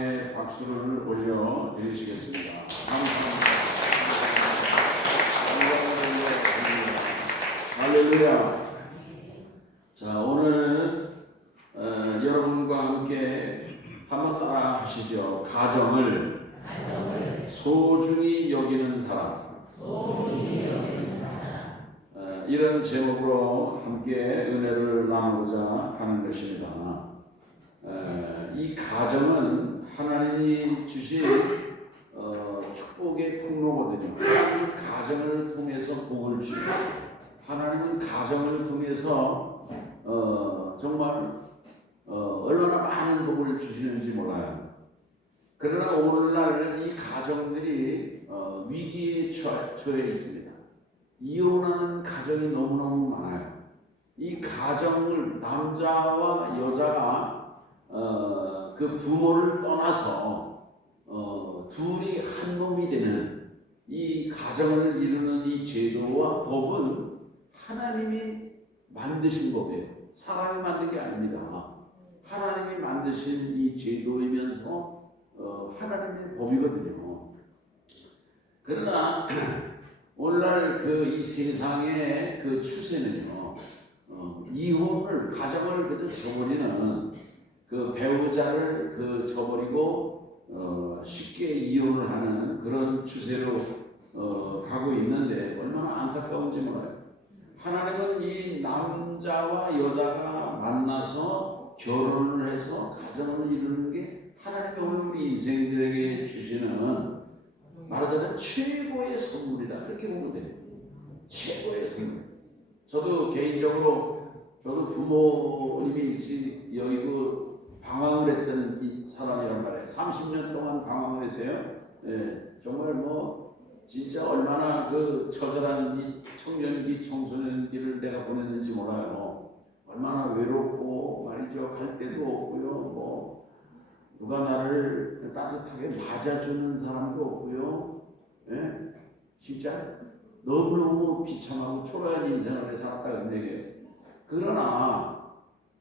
감사의 박수를 올려 드리시겠습니다. 할렐루야. 자, 오늘 여러분과 함께 한번 따라 하시죠. 가정을 소중히 여기는 사람. 이런 제목으로 함께 은혜를 나누고자 하는 것입니다. 이 가정은 하나님이 주신 축복의 통로거든요. 하나님은 가정을 통해서 복을 주시고, 하나님은 가정을 통해서 정말 얼마나 많은 복을 주시는지 몰라요. 그러나 오늘날 이 가정들이 위기에 처해 있습니다. 이혼하는 가정이 너무너무 많아요. 이 가정을 남자와 여자가 그 부모를 떠나서 둘이 한 몸이 되는 이 가정을 이루는 이 제도와 법은 하나님이 만드신 법이에요. 사람이 만든 게 아닙니다. 하나님이 만드신 이 제도이면서 하나님의 법이거든요. 그러나 오늘날 이 세상의 그 추세는요, 이혼을, 가정을 그저 저버리는 그 배우자를 저버리고 쉽게 이혼을 하는 그런 추세로 가고 있는데 얼마나 안타까운지 몰라요. 하나님은 이 남자와 여자가 만나서 결혼을 해서 가정을 이루는 게 하나님의 오늘 우리 인생들에게 주시는, 말하자면 최고의 선물이다, 그렇게 보면 돼요. 최고의 선물. 저도 개인적으로 부모님이 일찍 여기고 방황을 했던 이 사람이란 말이에요. 30년 동안 방황을 했어요. 정말 진짜 얼마나 그 처절한 이 청년기, 청소년기를 내가 보냈는지 몰라요. 얼마나 외롭고 말이죠. 갈 데도 없고요. 누가 나를 따뜻하게 맞아주는 사람도 없고요. 진짜 너무너무 비참하고 초라한 인생을 살았다는 얘기예요. 그러나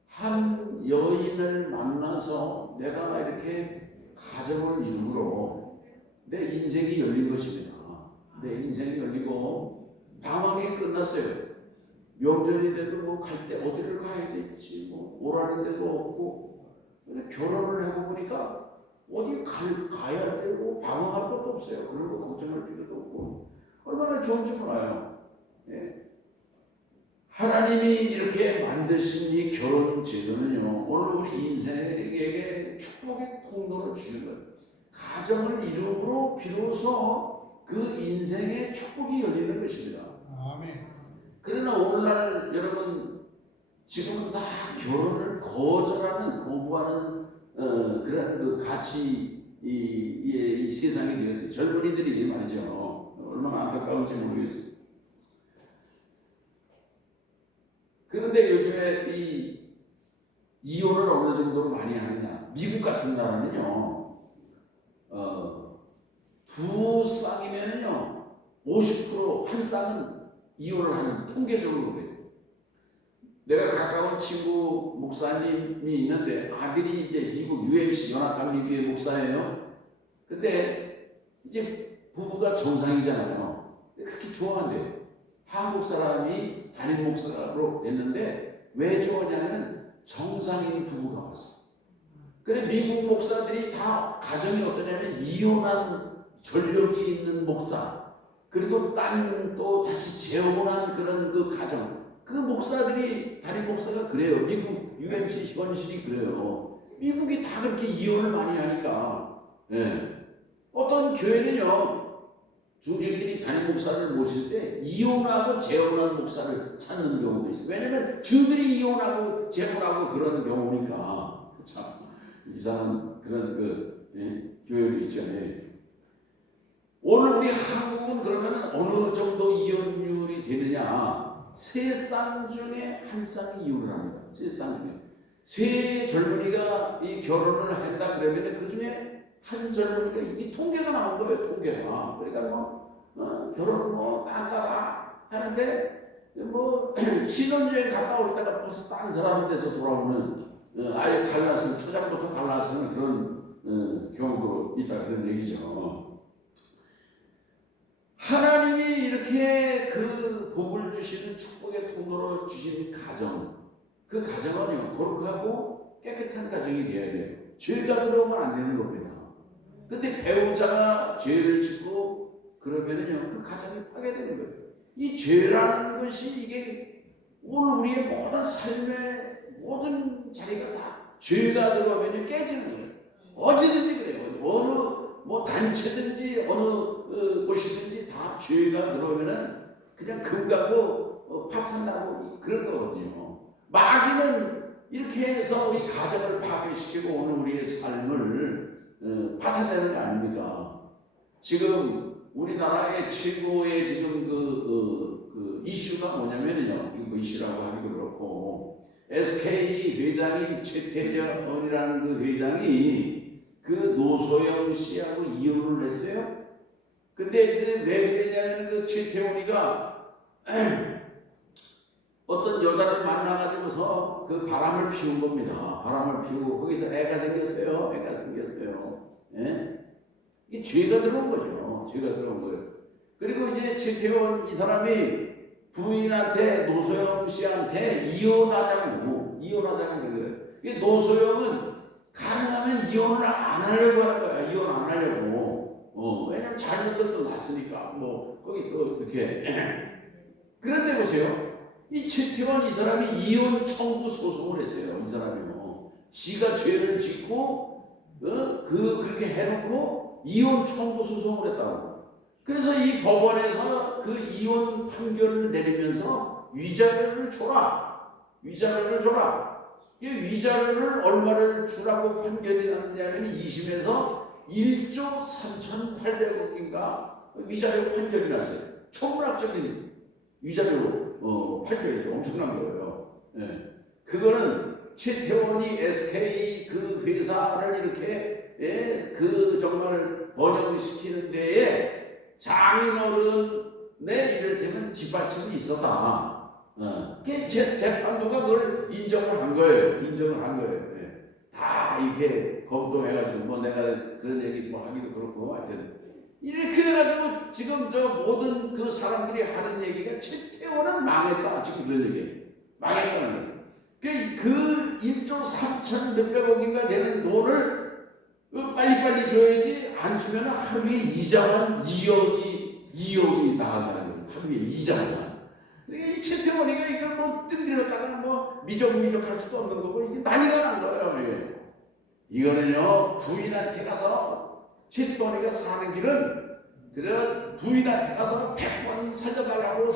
한 여인을 만나서 내가 이렇게 가정을 이루므로 내 인생이 열린 것입니다. 내 인생이 열리고 방황이 끝났어요. 명절이 돼도 갈 때 어디를 가야 될지 오라는 데도 없고, 결혼을 하고 보니까 어디 가야 되고 방황할 것도 없어요. 그런 거 걱정할 필요도 없고 얼마나 좋은지 몰라요. 하나님이 이렇게 만드신 이 결혼 제도는요, 오늘 우리 인생에게 축복의 통로를 주는 거예요. 가정을 이루므로 비로소 그 인생의 축복이 열리는 것입니다. 아멘. 그러나 오늘날 여러분 지금 다 결혼을 거절하는, 거부하는 그런 그 가치 이 세상에 되었어요. 젊은이들이 말이죠. 얼마나 안타까운지 모르겠어요. 그런데 요즘에 이 이혼을 어느 정도로 많이 하느냐? 미국 같은 나라는요, 두 쌍이면요 50% 한 쌍은 이혼을 하는, 통계적으로 그래요. 내가 가까운 친구 목사님이 있는데 아들이 이제 미국 UMC 연합감리교회 목사예요. 근데 이제 부부가 정상이잖아요. 그렇게 좋아한대요. 한국 사람이 담임 목사로 됐는데 왜 좋아하냐면 정상인 부부가 왔어. 그래 미국 목사들이 다 가정이 어떠냐면 이혼한 전력이 있는 목사, 그리고 딴 또 다시 재혼한 그런 그 가정, 그 목사들이, 담임 목사가 그래요. 미국 UMC 현실이 그래요. 미국이 다 그렇게 이혼을 많이 하니까. 어떤 교회는요, 중직들이 담임 목사를 모실 때 이혼하고 재혼한 목사를 찾는 경우도 있어요. 왜냐면 저들이 이혼하고 재혼하고 그런 경우니까. 참 이상한 그런 교회도 있잖아요. 오늘 우리 한국은 그러면 어느 정도 이혼율이 되느냐? 세 쌍 중에 한 쌍이 이혼을 합니다. 세 쌍 중에. 세 젊은이가 이 결혼을 한다 그러면 그 중에 한 젊은이가 이미 통계가 나온 거예요. 통계가. 그러니까 결혼을 따다가 하는데 신혼여행 갔다 올 때가 벌써 딴 사람 돼서 돌아오는, 아예 갈라서, 초장부터 갈라서는 그런 복을 주시는 축복의 통로로 주신 가정, 그 가정은요 거룩하고 깨끗한 가정이 되어야 돼요. 죄가 들어오면 안 되는 겁니다. 근데 배우자가 죄를 짓고 그러면은요 그 가정이 파괴되는 거예요. 이 죄라는 것이 이게 오늘 우리의 모든 삶의 모든 자리가 다 죄가 들어오면 깨지는 거예요. 어디든지 그래요. 어느 뭐 단체든지 어느 곳이든지 다 죄가 들어오면은 그냥 금가고 파탄나고 그런 거거든요. 마귀는 이렇게 해서 우리 가정을 파괴시키고 오늘 우리의 삶을 파탄내는 거 아닙니까? 지금 우리나라의 최고의 지금 그 이슈가 뭐냐면요. 이거 이슈라고 하기도 그렇고 SK 회장인 최태원이라는 그 회장이 그 노소영 씨하고 이혼을 했어요. 근데 그 왜 그랬냐면 그 최태원이가 어떤 여자를 만나가지고서 그 바람을 피운 겁니다. 바람을 피우고 거기서 애가 생겼어요. 애가 생겼어요. 예? 이게 죄가 들어온 거죠. 죄가 들어온 거예요. 그리고 이제 최태원 이 사람이 부인한테 노소영 씨한테 이혼하자고 그래요. 이게 노소영은 가능하면 이혼을 안 하려고 하는 거야. 이혼 안 하려고. 왜냐면 자녀들도 낳았으니까 뭐 거기 또 이렇게. 그런데 보세요. 이 최태원 이 사람이 이혼 청구 소송을 했어요. 이 사람이요. 지가 죄를 짓고 그렇게 해놓고 이혼 청구 소송을 했다고. 그래서 이 법원에서 그 이혼 판결을 내리면서 위자료를 줘라. 위자료를 줘라. 이 위자료를 얼마를 주라고 판결이 났냐면 2심에서 1조 3,800억인가 위자료 판결이 났어요. 초문학적인 위자료 판결이죠. 엄청난 거예요. 예. 그거는 최태원이 SK 그 회사를 이렇게 그 정말 번영시키는 데에 장인어른의 이를테면 뒷받침이 있었다. 재판부가 그걸 인정을 한 거예요. 예. 다 이렇게 검토해가지고 뭐 내가 그런 얘기 뭐 하기도 그렇고 하여튼 이렇게 해가지고 지금 저 모든 그 사람들이 하는 얘기가 최태원은 망했다. 지금 그런 얘기예요. 망했다는 거예요. 그 1조 3천 몇백억인가 되는 돈을 빨리빨리 줘야지 안 주면 하루에 이자만 2억이 나간다는 거예요. 하루에 이자만. 이 최태원이가 이걸 뭐 뜸들였다가 뭐 미적미적 할 수도 없는 거고 이게 난리가 난 거예요. 이거는요 부인한테 가서 최태원이가 사는 길은 그저 부인한테 가서 100번 살려달라고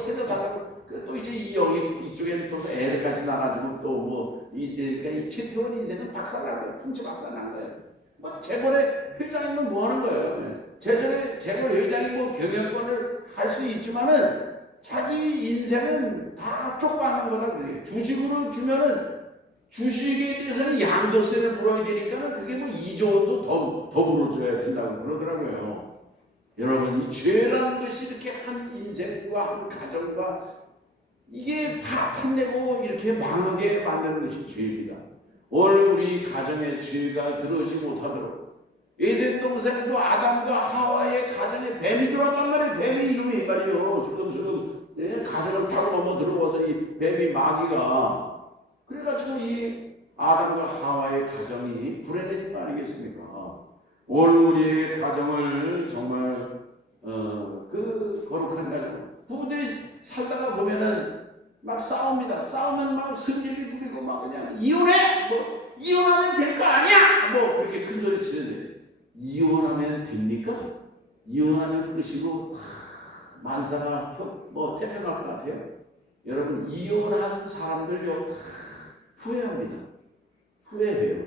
또 이제 이쪽에 또 애들까지 나가지고 또 뭐 그러니까 이 최태원 인생은 박살난 거예요. 풍치 박살난 거예요. 뭐 재벌의 회장이면 뭐 하는 거예요? 재벌 회장이 뭐 경영권을 할 수 있지만은 자기 인생은 다 쪽박는 거다 그래요. 주식으로 주면은 주식에 대해서는 양도세를 물어야 되니까는 그게 뭐 2조 원도 더 물어줘야 된다고 그러더라고요. 여러분 이 죄라는 것이 이렇게 한 인생과 한 가정과 이게 파탄내고 이렇게 망하게 만드는 것이 죄입니다. 오늘 우리 가정에 죄가 들어오지 못하도록 에덴 동산에도 아담과 하와의 가정에 뱀이 들어간 말이에요. 뱀의 이름이 말이요. 슬금슬금 가정을 타고 넘어 들어와서 이 뱀이 마귀가 그래가지고 이 아담과 하와의 가정이 불행해진 거 아니겠습니까? 오늘 우리의 가정을 정말 그 거룩한 가정 부부들이 살다가 보면은 막 싸웁니다. 싸우면 막 승질이 부리고 막 그냥 이혼해! 뭐 이혼하면 될 거 아니야! 뭐 그렇게 큰 소리 치는데 이혼하면 됩니까? 이혼하면 끝이고 만사가 뭐 태평할 것 같아요. 여러분 이혼한 사람들요 후회합니다. 후회해요.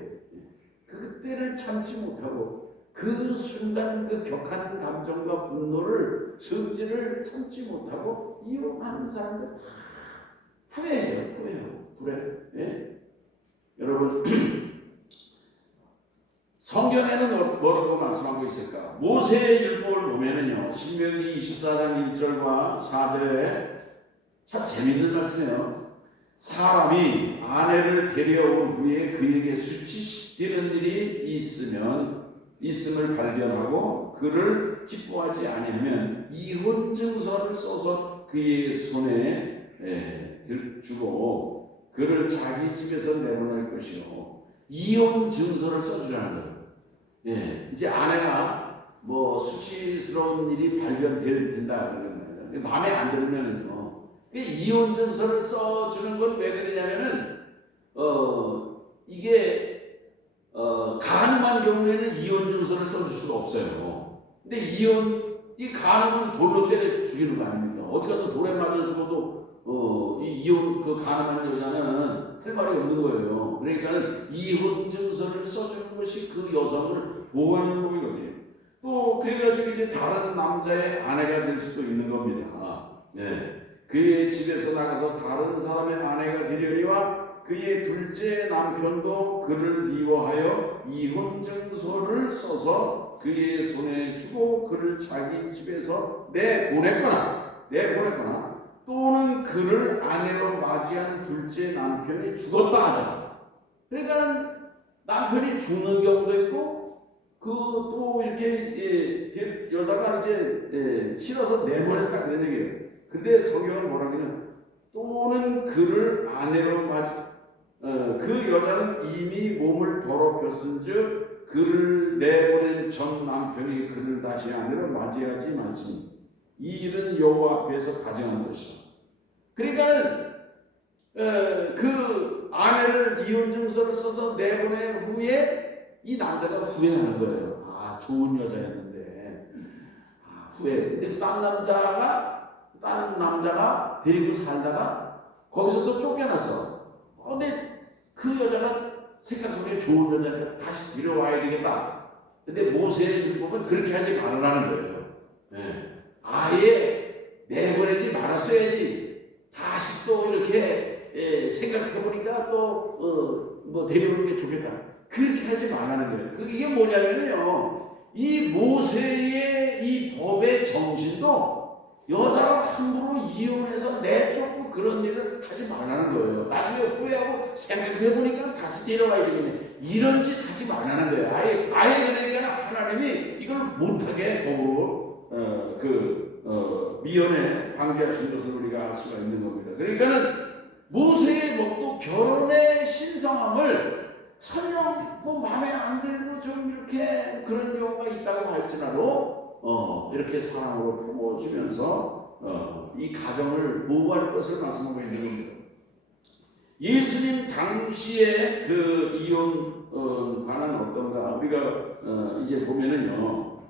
그때를 참지 못하고 그 순간 그 격한 감정과 분노를 성질을 참지 못하고 이혼하는 사람들 다 후회해요. 후회. 여러분 성경에는 뭐라고 말씀하고 있을까? 모세의 율법을 보면은요 신명기 24장 1절과 4절에 참 재밌는 말씀이에요. 사람이 아내를 데려온 후에 그에게 수치시키는 일이 있음을 발견하고 그를 기뻐하지 아니하면 이혼 증서를 써서 그의 손에 주고 그를 자기 집에서 내보낼 것이요. 이혼 증서를 써주라는 거예요. 이제 아내가 뭐 수치스러운 일이 발견된다 그러는 거예요. 마음에 안 들면은요. 이혼 증서를 써주는 건 왜 그러냐면은 이게 간음한 경우에는 이혼 증서를 써줄 수가 없어요. 근데 이 간음은 돌로 때려 죽이는 거 아닙니까? 어디 가서 돌에 맞아 죽어도 이 이혼 그 간음한 여자는 할 말이 없는 거예요. 그러니까 이혼 증서를 써주는 것이 그 여성을 보호하는 법이거든요. 또 그래가지고 이제 다른 남자의 아내가 될 수도 있는 겁니다. 그의 집에서 나가서 다른 사람의 아내가 되려니와 그의 둘째 남편도 그를 미워하여 이혼 증서를 써서 그의 손에 주고 그를 자기 집에서 내보냈거나 또는 그를 아내로 맞이한 둘째 남편이 죽었다 하자. 그러니까 남편이 죽는 경우도 있고 또 이렇게 여자가 이제 싫어서 내보냈다 그런 얘기예요. 근데 성경은 뭐라 그러냐면 또는 그를 아내로 그 여자는 이미 몸을 더럽혔은즉 그를 내보낸 전 남편이 그를 다시 아내로 맞이하지 말지니 이 일은 여호와 앞에서 가증한 것이다. 그러니까는 그 아내를 이혼 증서를 써서 내보낸 후에 이 남자가 후회하는 거예요. 아, 좋은 여자였는데 후회. 근데 다른 남자가 데리고 살다가 거기서 또 쫓겨났어. 근데 그 여자가 생각하기에 좋은 여자니까 다시 데려와야 되겠다. 근데 모세의 율법은 그렇게 하지 말으라는 거예요. 아예 내보내지 말았어야지. 다시 또 이렇게 생각해보니까 또 뭐 데려오는 게 좋겠다. 그렇게 하지 말라는 거예요. 그게 뭐냐면요, 이 모세의 이 법의 정신도 여자를 함부로 이혼해서 내쫓고 그런 일을 하지 말라는 거예요. 나중에 후회하고 생각해보니까 다시 데려와야 되겠네. 이런 짓 하지 말라는 거예요. 아예 그러니까 하나님이 이걸 못하게 법으로 미연에 방지하신 것을 우리가 알 수가 있는 겁니다. 그러니까는 모세의 법도 결혼의 신성함을 설령 뭐 마음에 안 들고 좀 이렇게 그런 경우가 있다고 할지라도 이렇게 사랑으로 품어주면서 이 가정을 보호할 것을 말씀하고 있는 겁니다. 예수님 당시에 그 이혼과는 어떤가 우리가 이제 보면은요,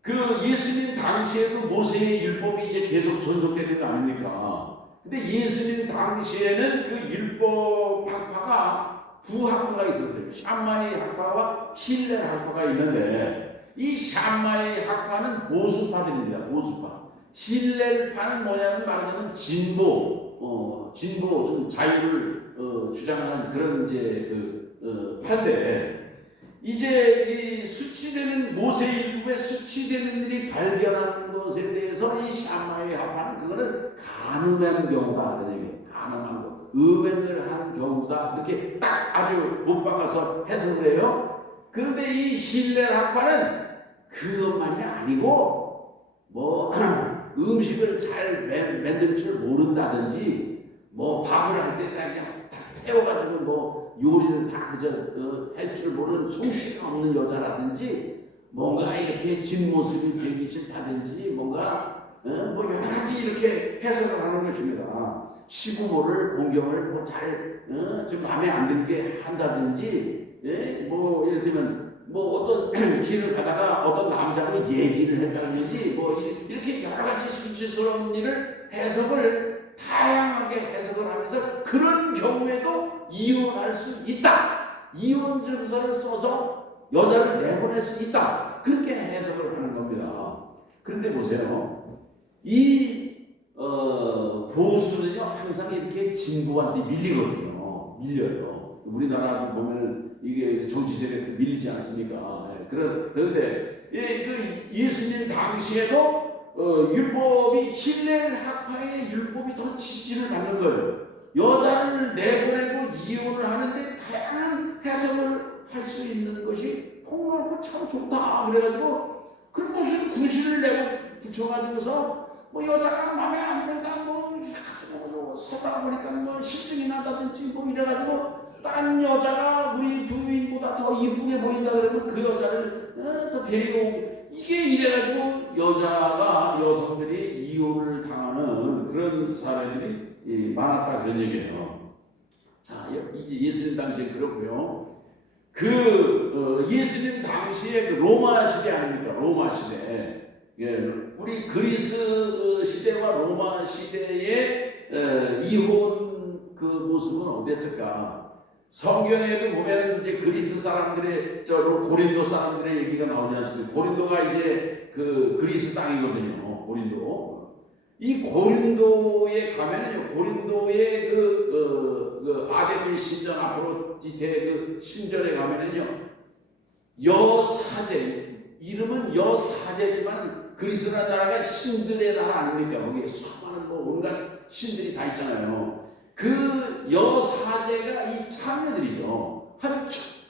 그 예수님 당시에도 모세의 율법이 이제 계속 전속되는 거 아닙니까? 근데 예수님 당시에는 그 율법 학파가 두 학파가 있었어요. 샴마이 학파와 힐렐 학파가 있는데 이 샴마이 학파는 보수파들입니다. 보수파. 힐렐파는 뭐냐면 말하자면 진보 좀 자유를 주장하는 그런 이제 파인데, 이제 이 수치되는 모세율법에 수치되는 일이 발견한 것에 대해서 이 샴마이 학파는 그거는 가늠한 경우다 그런 얘기예요. 가늠한 거, 음행을 하는 경우다 이렇게 딱 아주 못 박아서 해석을 해요. 그런데 이 힐렐 학파는 그것만이 아니고 뭐 음식을 잘 만들 줄 모른다든지 뭐 밥을 할 때 그냥 다 태워가지고 뭐 요리를 다 그저 할 줄 모르는 솜씨가 없는 여자라든지 뭔가 이렇게 뒷모습이 배기 싫다든지 뭔가 뭐 여러 가지 이렇게 해석을 하는 것입니다. 시부모를 공경을 뭐 잘 좀 마음에 안 들게 한다든지, 뭐 예를 들면 뭐 어떤 길을 가다가 어떤 남자하고 얘기를 했다든지 뭐 이렇게 여러 가지 수치스러운 일을 해석을 다양하게 해석을 하면서 그런 경우에도 이혼할 수 있다. 이혼 증서를 써서 여자를 내보낼 수 있다. 그렇게 해석을 하는 겁니다. 그런데 보세요. 이 보수는요 항상 이렇게 진보한테 밀리거든요. 밀려요. 우리나라 보면은 이게 정치 세력에 밀리지 않습니까? 그런데 그 예수님 당시에도 율법이 힐렐 학파의 율법이 더 지지를 받는 거예요. 여자를 내보내고 이혼을 하는데 다양한 해석을 할 수 있는 것이 폭넓고 참 좋다. 그래가지고 그 무슨 구실을 내고 붙여가지고서 뭐 여자가 마음에 안 든다 뭐 서다 보니까 뭐 실증이 나다든지 뭐 이래가지고 딴 여자가 우리 부인보다 더 이쁘게 보인다 그러면 그 여자를 또 데리고 이게 이래가지고 여성들이 이혼을 당하는 그런 사례들이 많았다 그런 얘기예요. 자, 이제 예수님 당시에 그렇고요. 예수님 당시에 그 로마 시대 아닙니까? 로마 시대. 예, 우리 그리스 시대와 로마 시대의 이혼 그 모습은 어땠을까? 성경에도 보면 이제 그리스 사람들의 고린도 사람들의 얘기가 나오지 않습니까? 고린도가 이제 그 그리스 땅이거든요. 고린도. 이 고린도에 가면은요, 고린도의 그 아데미 신전 앞으로 뒤에 그 신전에 가면은요, 여사제, 이름은 여사제지만 그리스라는 나라가 신들의 나라 아닙니까? 거기에 수많은 뭐 온갖 신들이 다 있잖아요. 그 여사제가 이 참여들이죠.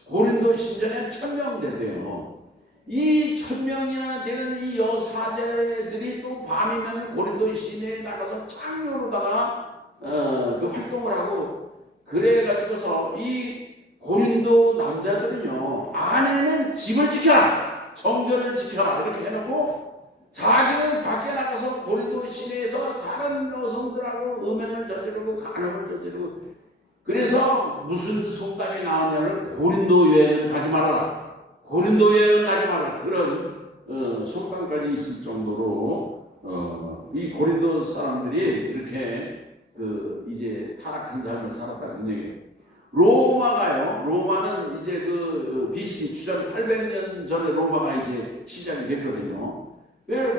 고린도 신전에 1000명 된대요. 이 1000명이나 되는 이 여사제들이 또 밤이면 고린도 시내에 나가서 창녀로다가 그 활동을 하고 그래가지고서 이 고린도 남자들은요, 아내는 집을 지켜라, 정결을 지켜라 이렇게 해놓고 자기는 밖에 나가서 고린도 시내에서 다른 여성들하고 음행을 저지르고 간음을 저지르고, 그래서 무슨 속담이 나오냐면 고린도 여행은 가지 말아라, 고린도 여행은 가지 말아라, 그런 속담까지 있을 정도로 이 고린도 사람들이 이렇게 이제 타락한 삶을 살았다는 얘기예요. 로마는 이제 BC 주전 800년 전에 로마가 이제 시작이 됐거든요.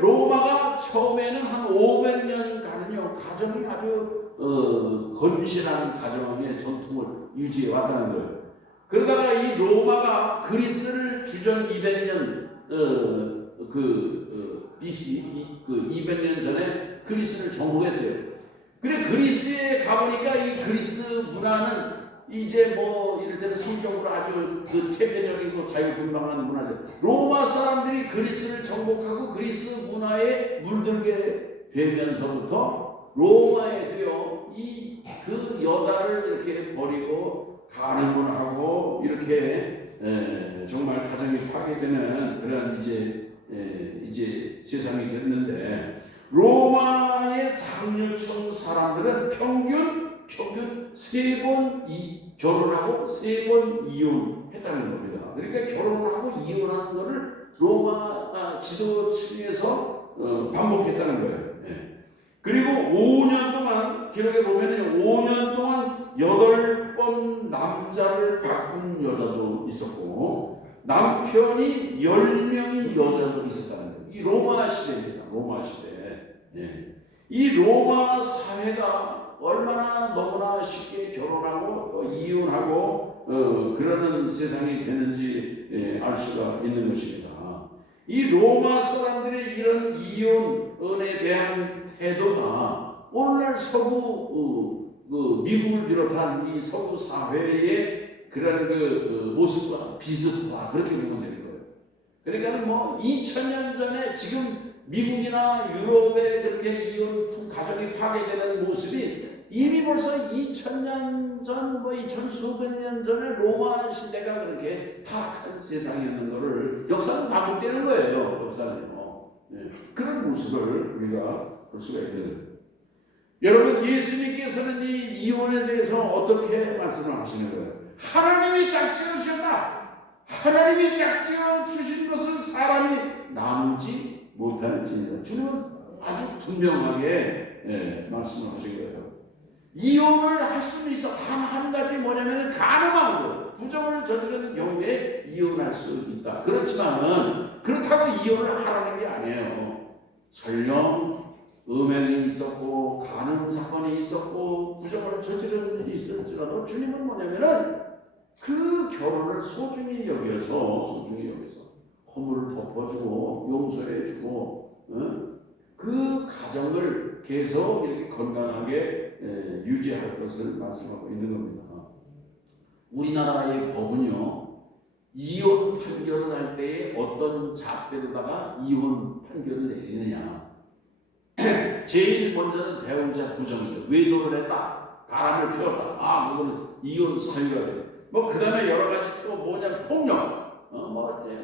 로마가 처음에는 한 500년간은요, 가정이 아주 건실한 가정의 전통을 유지해 왔다는 거예요. 그러다가 이 로마가 그리스를 주전 200년 BC 200년 전에 그리스를 정복했어요. 그래 그리스에 가보니까 이 그리스 문화는 이제 뭐 이를테면 성격으로 아주 태폐적이고 자유분방한 문화죠. 로마 사람들이 그리스를 정복하고 그리스 문화에 물들게 되면서부터 로마에도요, 그 여자를 이렇게 버리고 간음을 하고 이렇게 정말 가정이 파괴되는 그런 이제 세상이 됐는데, 로마의 상류층 사람들은 평균 3번 결혼하고 3번 이혼했다는 겁니다. 그러니까 결혼하고 이혼하는 것을 로마 지도층에서 반복했다는 거예요. 그리고 5년 동안 기록에 보면 5년 동안 8번 남자를 바꾼 여자도 있었고 남편이 10명인 여자도 있었다는 거예요. 이 로마 시대입니다. 로마 시대. 이 로마 사회가 얼마나 너무나 쉽게 결혼하고 이혼하고 그러는 세상이 되는지 알 수가 있는 것입니다. 이 로마 사람들의 이런 이혼에 대한 태도가 오늘날 서구 미국을 비롯한 이 서구 사회의 그런 모습과 비슷하다, 그렇게 보면 되는 거예요. 그러니까 뭐 2000년 전에 지금 미국이나 유럽에 그렇게 이혼 가정이 파괴되는 모습이 이미 벌써 2000년 전, 뭐 2000수백 년 전에 로마 시대가 그렇게 타락한 세상이었는 것을 역사는 반복되는 거예요. 역사는요. 그런 모습을 우리가 볼 수가 있거든요. 여러분, 예수님께서는 이 이혼에 대해서 어떻게 말씀을 하시는 거예요? 하나님이 짝지어 주셨다. 하나님이 짝지어 주신 것은 사람이 나누지 못하는지입니다. 주님은 아주 분명하게 말씀을 하신 거예요. 이혼을 할 수는 있어. 단 한 가지 뭐냐면 가늠하고 부정을 저지르는 경우에 이혼할 수 있다. 그렇지만 그렇다고 이혼을 하라는 게 아니에요. 설령 음행이 있었고 간음 사건이 있었고 부정을 저지르는 일이 있을지라도 주님은 뭐냐면은 그 결혼을 소중히 여겨서 허물을 덮어주고 용서해주고 그 가정을 계속 이렇게 건강하게 유지할 것을 말씀하고 있는 겁니다. 우리나라의 법은요, 이혼 판결을 할 때에 어떤 잣대로다가 이혼 판결을 내리느냐, 제일 먼저는 배우자 부정이죠. 외도를 했다, 바람을 피웠다, 그거는 이혼 사유가 돼. 그 다음에 여러 가지 또 뭐냐면 폭력,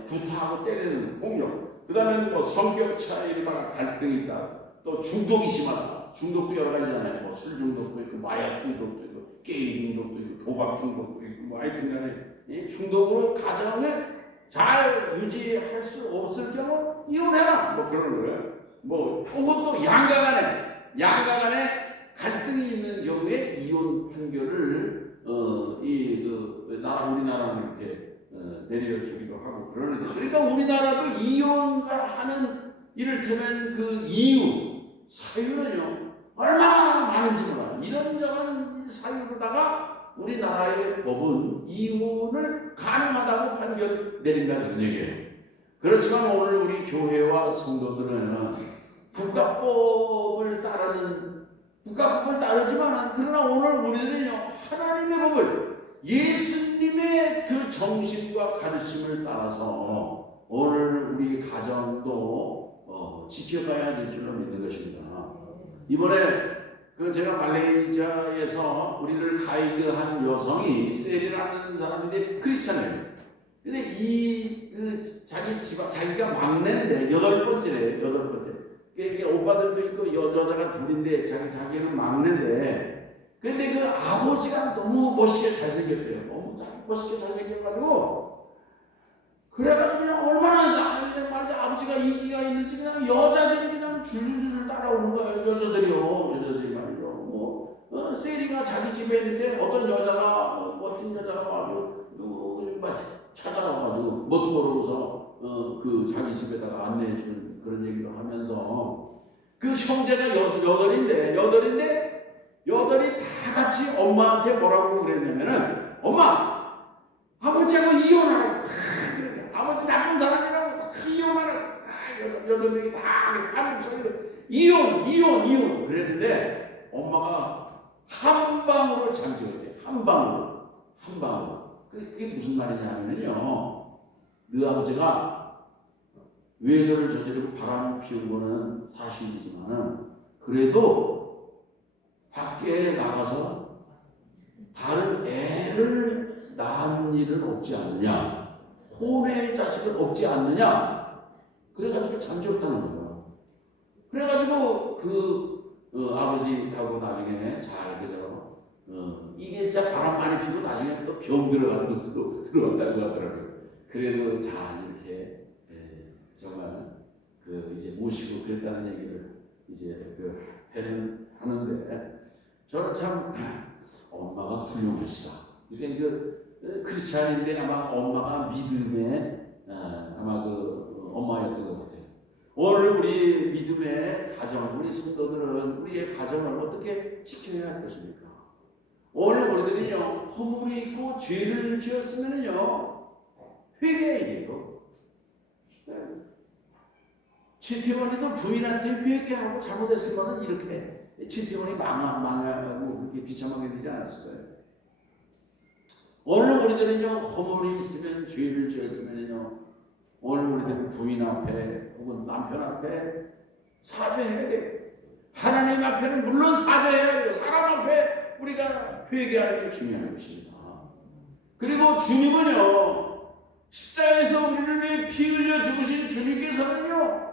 구타하고 때리는 폭력. 그 다음에 성격 차이로다가 갈등이 있다. 또 중독이 심하다. 중독도 여러 가지잖아요. 술 중독도 있고, 마약 중독도 있고, 게임 중독도 있고, 도박 중독도 있고, 하여튼간에 이 중독으로 가정을 잘 유지할 수 없을 경우 이혼해라. 그러는 거예요. 혹은 또 양가간에 갈등이 있는 경우에 이혼 판결을 우리나라는 이렇게 내려주기도 하고 그러는데, 그러니까 우리나라도 이혼을 하는 이를테면 그 이유 사유는요 얼마나 많은지 몰라요. 이런저런 사유로다가 우리나라의 법은 이혼을 가능하다고 판결을 내린다는 얘기예요. 그렇지만 오늘 우리 교회와 성도들은 국가법을 따르지만, 그러나 오늘 우리들은요 하나님의 법을, 예수님의 그 정신과 가르침을 따라서 오늘 우리 가정도 지켜가야 될 줄로 믿는 것입니다. 이번에 제가 말레이시아에서 우리를 가이드한 여성이 셀이라는 사람인데 크리스찬이에요. 근데 자기 집안, 자기가 막내인데 여덟 번째. 오빠들도 있고 여자가 둘인데 자기는 막내인데, 근데 그 아버지가 너무 멋있게 잘생겼대요. 너무 멋있게 잘생겨가지고, 그래가지고 그냥 얼마나 말이야 아버지가 인기가 있는지 그냥 여자들이 그냥 줄줄줄 따라오는 거예요. 여자들이 말이죠. 세리가 자기 집에 있는데 어떤 여자가, 멋진 여자가 아주 찾아와가지고 뭣도 모르고서 자기 집에다가 안내해주는 그런 얘기도 하면서, 그 형제가 여덟이 다 같이 엄마한테 뭐라고 그랬냐면은, 엄마, 아버지하고 이혼하라고. 아버지 나쁜 사람이라고 이혼하라고. 여덟이 다 하는 소리로 이혼 그랬는데, 엄마가 한 방으로 잠재웠대. 한 방으로. 그게 무슨 말이냐면요, 너 아버지가 외도를 저지르고 바람을 피운 거는 사실이지만은, 그래도 밖에 나가서 다른 애를 낳은 일은 없지 않느냐, 혼외의 자식은 없지 않느냐, 그래가지고 잠재웠다는 거예요. 그래가지고 아버지하고 나중에 잘 그대로 이게 진짜 바람 많이 피고 나중에 또 병 들어가지고 들어갔다고 하더라고요. 그래도 잘 이렇게 정말 이제 모시고 그랬다는 얘기를 이제 하는데, 저는 참 엄마가 훌륭하시다. 이게 크리스찬인데 아마 엄마가 믿음의 엄마였던 것 같아요. 오늘 우리 믿음의 가정, 우리 성도들은 우리의 가정을 어떻게 지켜야 할 것입니까? 오늘 우리들은요, 허물이 있고 죄를 지었으면요 회개해야 돼요. 최태원이도 부인한테 회개하고 잘못했으면 이렇게 최태원이 망하고 그렇게 비참하게 되지 않았을까요? 오늘 우리들은요, 허물이 있으면, 죄를 지었으면요, 오늘 우리들은 부인 앞에 혹은 남편 앞에 사죄해야 돼요. 하나님 앞에는 물론 사죄해야 돼요. 사람 앞에 우리가 회개하는 게 중요한 것입니다. 그리고 주님은요, 십자가에서 우리를 위해 피 흘려 죽으신 주님께서는요,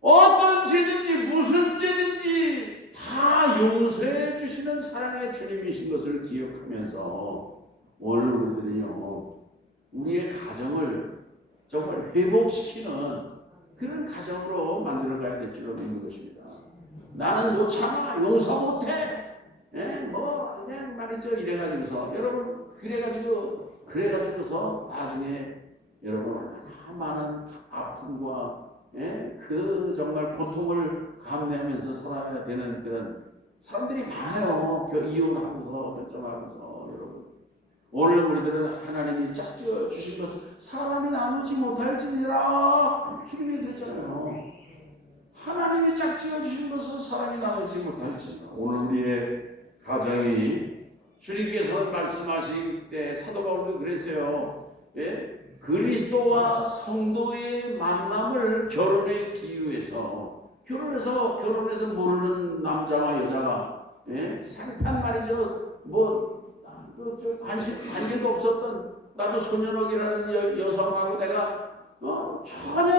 어떤 죄든지 무슨 죄든지 다 용서해 주시는 사랑의 주님이신 것을 기억하면서, 오늘 우리들은요, 우리의 가정을 정말 회복시키는 그런 가정으로 만들어가야 될 줄로 믿는 것입니다. 나는 못 참아, 용서 못해, 그냥 말이죠, 이래가지고서 여러분, 그래가지고서 나중에 여러분 많은 아픔과 그 고통을 감내하면서 살아야 되는 그런 사람들이 많아요. 이혼하고서 결정하고서. 여러분, 오늘 우리들은 하나님이 짝지어 주신 것을 사람이 나누지 못할지니라 주님이 그랬잖아요. 하나님이 짝지어 주신 것을 사람이 나누지 못할지니라. 오늘 우리의 가정이, 주님께서 말씀하실 때 사도 바울도 그랬어요. 그리스도와 성도의 만남을 결혼의 기유에서 결혼해서 모르는 남자와 여자가 생판 말이죠. 관계도 없었던 나도 소년옥이라는 여성하고 내가 전혀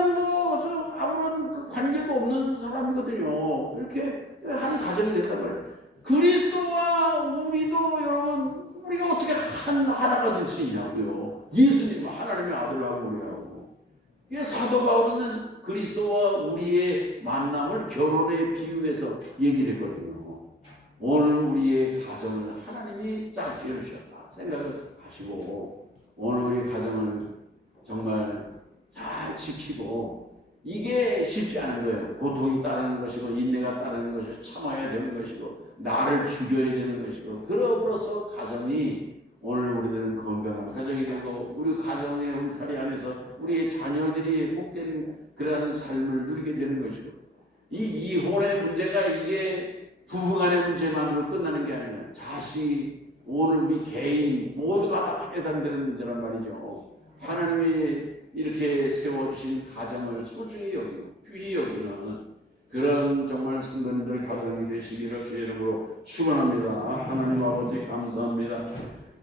아무런 그 관계도 없는 사람이거든요. 이렇게 하는 가정이 됐단 말이에요. 그리스도와 우리도 여러분 우리가 어떻게 하나가 될 수 있냐고요. 예수님은 하나님의 아들하고 우리하고. 이게 사도 바울은 그리스도와 우리의 만남을 결혼에 비유해서 얘기를 했거든요. 오늘 우리의 가정을 하나님이 짝 지어주셨다 생각을 하시고 오늘 우리 가정을 정말 잘 지키고 이게 쉽지 않은 거예요. 고통이 따르는 것이고 인내가 따르는 것이고 참아야 되는 것이고 나를 죽여야 되는 것이고 그러므로써 가정이 오늘 우리들은 건강한 가정이 되고 우리 가정의 울타리 안에서 우리의 자녀들이 복된 그러한 삶을 누리게 되는 것이고 이 이혼의 문제가 이게 부부간의 문제만으로 끝나는 게 아니라 자식 오늘 우리 개인 모두가 해당되는 문제란 말이죠. 하나님이 이렇게 세워주신 가정을 소중히 여기고 귀히 여기는 그런 정말 성도님들 가정이 되시기를 주의 이름으로 축원합니다. 하나님 아버지 감사합니다.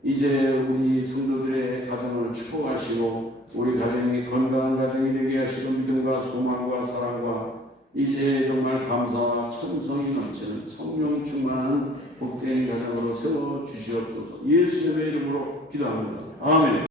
이제 우리 성도들의 가정을 축복하시고 우리 가정이 건강한 가정이 되게 하시고 믿음과 소망과 사랑과 이제 정말 감사와 천성이 넘치는 성령 충만한 복된 가정으로 세워주시옵소서. 예수님의 이름으로 기도합니다. 아멘.